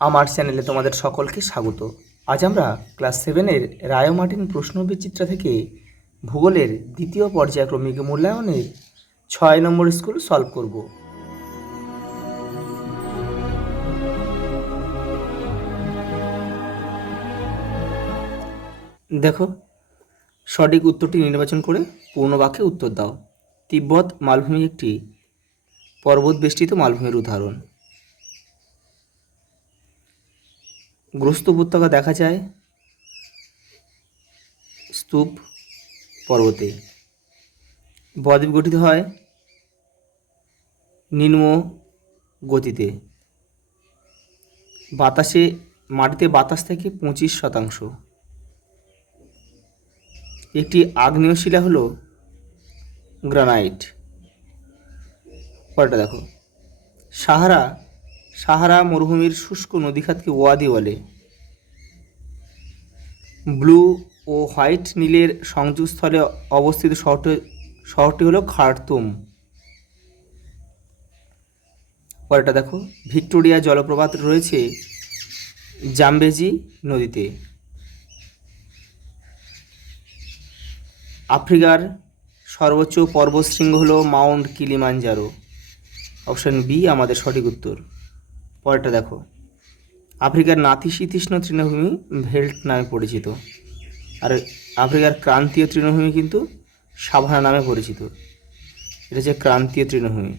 আমার চ্যানেলে তোমাদের সকলকে স্বাগত। আজ আমরা ক্লাস 7-এর রায় মার্টিন প্রশ্নবিচিত্রা থেকে ভূগোলের দ্বিতীয় পর্যায়ক্রমিক মূল্যায়নের 6 নম্বর স্কুল সলভ করব। দেখো, সঠিক উত্তরটি নির্বাচন করে পূর্ণ বাক্যে উত্তর দাও। তিব্বত মালভূমি একটি পর্বত বেষ্টিত মালভূমির উদাহরণ। গ্রস্ত উপত্যকা দেখা যায় স্তূপ পর্বতে। বদ্বীপ গঠিত হয় নিম্ন গতিতে। মাটিতে বাতাস থেকে 25%। একটি আগ্নেয় শিলা হলো গ্রানাইট। পরেরটা দেখো, সাহারা মরুভূমির শুষ্ক নদীখাতকে ওয়াদি বলে। ব্লু ও হোয়াইট নীলের সংযোগস্থলে অবস্থিত শহরটি হলো খার্তুম। পরেরটা দেখো, ভিক্টোরিয়া জলপ্রপাত রয়েছে জামবেজি নদীতে। আফ্রিকার সর্বোচ্চ পর্বতশৃঙ্গ হলো মাউন্ট কিলিমাঞ্জারো। অপশান বি আমাদের সঠিক উত্তর। পরেরটা দেখো, আফ্রিকার নাতিশীতোষ্ণ তৃণভূমি ভেল্ট নামে পরিচিত, আর আফ্রিকার ক্রান্তীয় তৃণভূমি কিন্তু সাভানা নামে পরিচিত। এটা হচ্ছে ক্রান্তীয় তৃণভূমি।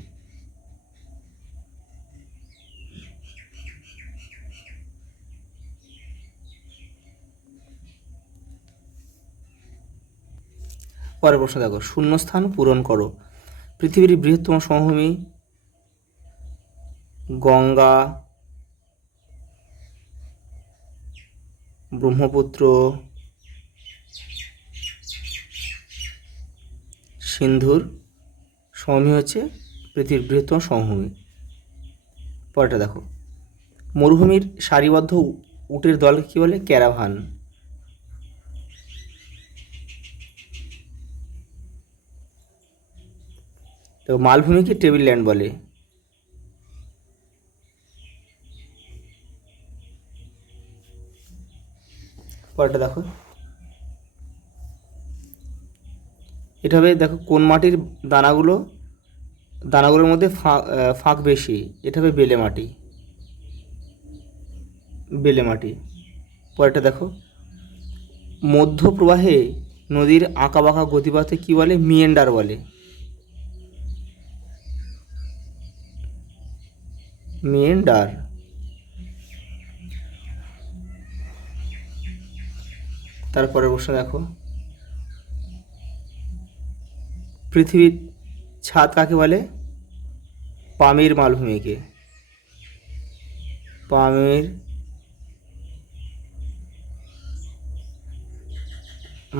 পরের প্রশ্ন দেখো, শূন্যস্থান পূরণ করো। পৃথিবীর বৃহত্তম সমভূমি গঙ্গা, ব্রহ্মপুত্র, সিন্ধুর সমভূমি হচ্ছে পৃথিবীর বৃহত্তম সমভূমি। পরেরটা দেখো, মরুভূমির সারিবদ্ধ উটের দলকে কী বলে? ক্যারাভান। তো মালভূমিকে টেবিল ল্যান্ড বলে। পরেরটা দেখো, এটা হবে, দেখো কোন মাটির দানাগুলোর মধ্যে ফাঁক বেশি? এটা হবে বেলে মাটি। পরেরটা দেখো, মধ্যপ্রবাহে নদীর আঁকাবাঁকা গতিপথে কী বলে? মিয়েন্ডার বলে। মিয়েন্ডার। তারপরে প্রশ্ন দেখো, পৃথিবীর ছাদ কাকে বলে? পামির মালভূমিকে। পামির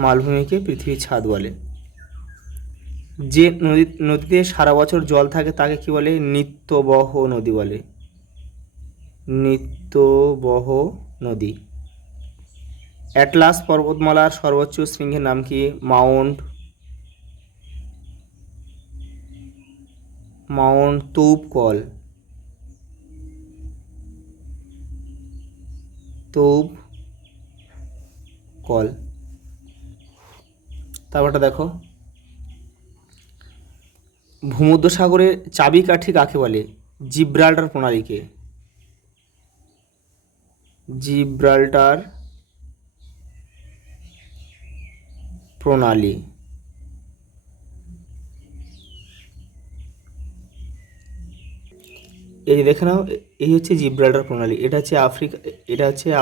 মালভূমিকে পৃথিবীর ছাদ বলে। যে নদীতে সারা বছর জল থাকে তাকে কি বলে? নিত্যবহ নদী বলে। নিত্যবহ নদী। অ্যাটলাস পর্বতমালার সর্বোচ্চ শৃঙ্গের নাম কি? মাউন্ট তৌবকল। তারপরটা দেখো, ভূমধ্যসাগরের চাবিকাঠি কাকে বলে? জিব্রাল্টার প্রণালীকে। জিব্রাল্টার প্রণালী। এই দেখে নাও, এই হচ্ছে জিব্রাল্টার প্রণালী। এটা হচ্ছে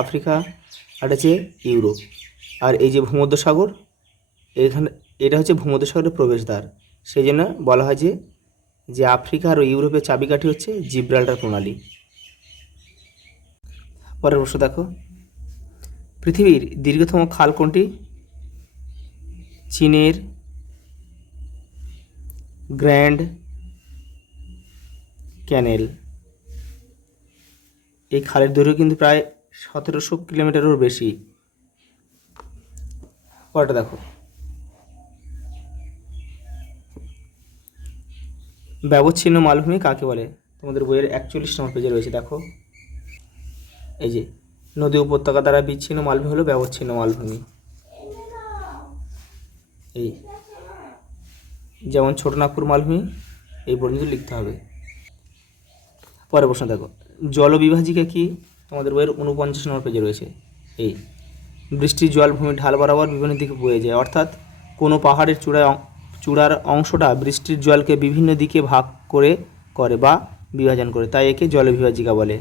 আফ্রিকা, আর হচ্ছে ইউরোপ। আর এই যে ভূমধ্যসাগর, এটা হচ্ছে ভূমধ্যসাগরের প্রবেশদ্বার। সেই জন্য বলা হয় যে আফ্রিকা আর ইউরোপের চাবিকাঠি হচ্ছে জিব্রাল্টার প্রণালী। পরের প্রশ্ন দেখো, পৃথিবীর দীর্ঘতম খাল কোনটি? চীনের গ্র্যান্ড ক্যানেল। এই খালের দৈর্ঘ্য কিন্তু প্রায় 1700 কিলোমিটারেরও বেশি। পরেরটা দেখো, ব্যবচ্ছিন্ন মালভূমি কাকে বলে? তোমাদের বইয়ের 41 নম্বর পেজে রয়েছে, দেখো। এই যে নদী উপত্যকা দ্বারা বিচ্ছিন্ন মালভূমি হলো ব্যবচ্ছিন্ন মালভূমি। এই যেমন ছোটনাগপুর মালভূমি এই পর্যন্ত লিখতে হবে। পরের প্রশ্ন দেখো, জলবিভাজিকা কি? তোমাদের বইয়ের 49 নম্বর পেজে রয়েছে। এই বৃষ্টির জল ভূমির ঢাল বরাবর বিভিন্ন দিকে বয়ে যায়, অর্থাৎ কোনো পাহাড়ের চূড়ার অংশটা বৃষ্টির জলকে বিভিন্ন দিকে ভাগ করে বা বিভাজন করে, তাই একে জলবিভাজিকা বলে।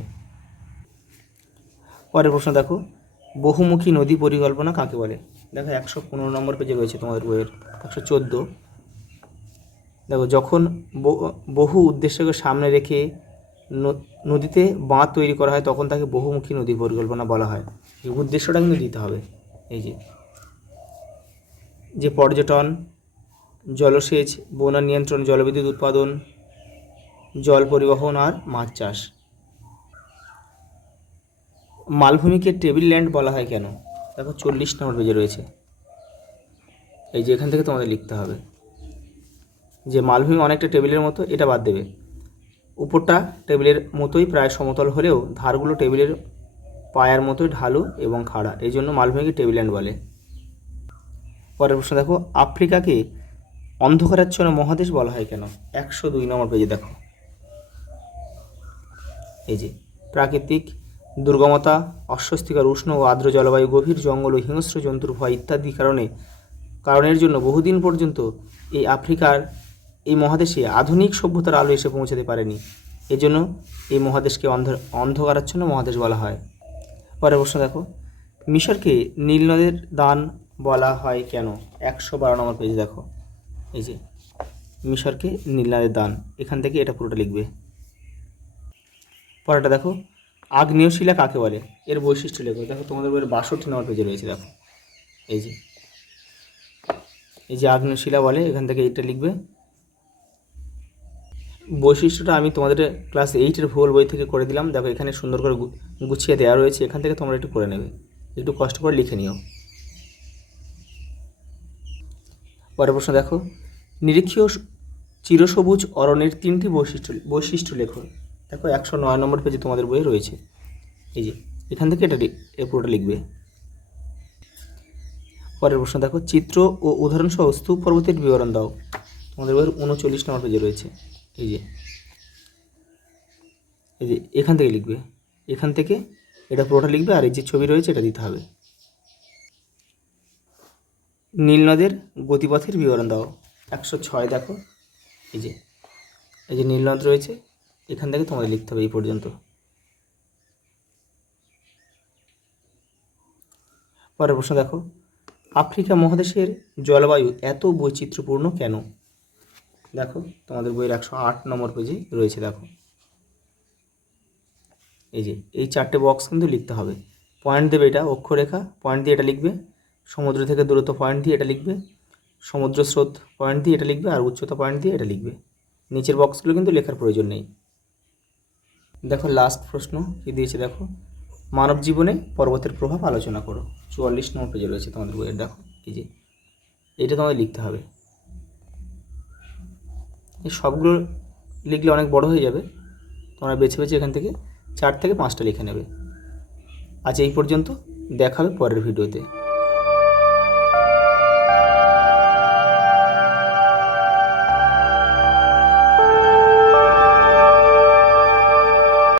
পরের প্রশ্ন দেখো, বহুমুখী নদী পরিকল্পনা কাকে বলে? দেখো 115 নম্বর পেজে রয়েছে তোমাদের বইয়ের 114। দেখো, যখন বহু উদ্দেশ্যকে সামনে রেখে নদীতে বাঁধ তৈরি করা হয় তখন তাকে বহুমুখী নদী পরিকল্পনা বলা হয়। এই উদ্দেশ্যটা কিন্তু দিতে হবে। এই যে পর্যটন, জলসেচ, বন্যা নিয়ন্ত্রণ, জলবিদ্যুৎ উৎপাদন, জল পরিবহন আর মাছ চাষ। মালভূমিকে টেবিল ল্যান্ড বলা হয় কেন? দেখো 40 নম্বর পেজে রয়েছে। এই যে এখান থেকে তোমাদের লিখতে হবে যে মালভূমি অনেকটা টেবিলের মতো, এটা বাদ দেবে। উপরটা টেবিলের মতোই প্রায় সমতল হলেও ধারগুলো টেবিলের পায়ার মতোই ঢালু এবং খাড়া, এই জন্য মালভূমিকে টেবিল ল্যান্ড বলে। পরের প্রশ্ন দেখো, আফ্রিকাকে অন্ধকারাচ্ছন্ন মহাদেশ বলা হয় কেন? 102 নম্বর পেজে দেখো। এই যে প্রাকৃতিক দুর্গমতা, অস্বস্তিকর উষ্ণ ও আর্দ্র জলবায়ু, গভীর জঙ্গল ও হিংস্র জন্তুর ভয় ইত্যাদি কারণের জন্য বহুদিন পর্যন্ত এই মহাদেশে আধুনিক সভ্যতার আলো এসে পৌঁছাতে পারেনি। এজন্য এই মহাদেশকে অন্ধকারাচ্ছন্ন মহাদেশ বলা হয়। পরের প্রশ্ন দেখো, মিশরকে নীল নদের দান বলা হয় কেন? 112 নম্বর পেজে দেখো। এই যে মিশরকে নীল নদের দান, এখান থেকে এটা পুরোটা লিখবে। পরেরটা দেখো, আগ্নেয় শিলা কাকে বলে? এর বৈশিষ্ট্য লেখো। দেখো তোমাদের বইয়ের 62 নম্বর পেজে রয়েছে। দেখো এই যে আগ্নেয় শিলা বলে, এখান থেকে এইটা লিখবে। বৈশিষ্ট্যটা আমি তোমাদের ক্লাস 8-এর ভূগোল বই থেকে করে দিলাম। দেখো এখানে সুন্দর করে গুছিয়ে দেওয়া রয়েছে, এখান থেকে তোমরা একটু করে নেবে, একটু কষ্ট করে লিখে নিও। পরের প্রশ্ন দেখো, নিরক্ষীয় চিরসবুজ অরণ্যের 3টি বৈশিষ্ট্য লেখো। দেখো 109 নম্বর পেজে তোমাদের বইয়ে রয়েছে। এই যে এখান থেকে এটা পুরোটা লিখবে। পরের প্রশ্ন দেখো, চিত্র ও উদাহরণসহ স্তূপ পর্বতের বিবরণ দাও। তোমাদের বইয়ের 39 নম্বর পেজে রয়েছে। এই যে এখান থেকে লিখবে, এখান থেকে এটা পুরোটা লিখবে, আর এই যে ছবি রয়েছে এটা দিতে হবে। নীল নদের গতিপথের বিবরণ দাও। 106 দেখো। এই যে নীল নদ রয়েছে, এখান থেকে তোমাদের লিখতে হবে এই পর্যন্ত। পরের প্রশ্ন দেখো, আফ্রিকা মহাদেশের জলবায়ু এত বৈচিত্র্যপূর্ণ কেন? দেখো তোমাদের বইয়ের 108 নম্বর পেজে রয়েছে। দেখো এই 4টে বক্স কিন্তু লিখতে হবে। পয়েন্ট দেবে, এটা অক্ষরেখা পয়েন্ট দিয়ে এটা লিখবে, সমুদ্র থেকে দূরত্ব পয়েন্ট দিয়ে এটা লিখবে, সমুদ্র স্রোত পয়েন্ট দিয়ে এটা লিখবে, আর উচ্চতা পয়েন্ট দিয়ে এটা লিখবে। নিচের বক্সগুলো কিন্তু লেখার প্রয়োজন নেই। দেখো লাস্ট প্রশ্ন কী দিয়েছে দেখো, মানব জীবনে পর্বতের প্রভাব আলোচনা করো। 44 নম্বর পেজে রয়েছে তোমাদের বইয়ের। দেখো এইটা তোমাদের লিখতে হবে। এই সবগুলো লিখলে অনেক বড় হয়ে যাবে, তোমরা বেছে বেছে এখান থেকে 4 থেকে 5টা লিখে নেবে। আজ এই পর্যন্ত, দেখা হবে পরের ভিডিওতে।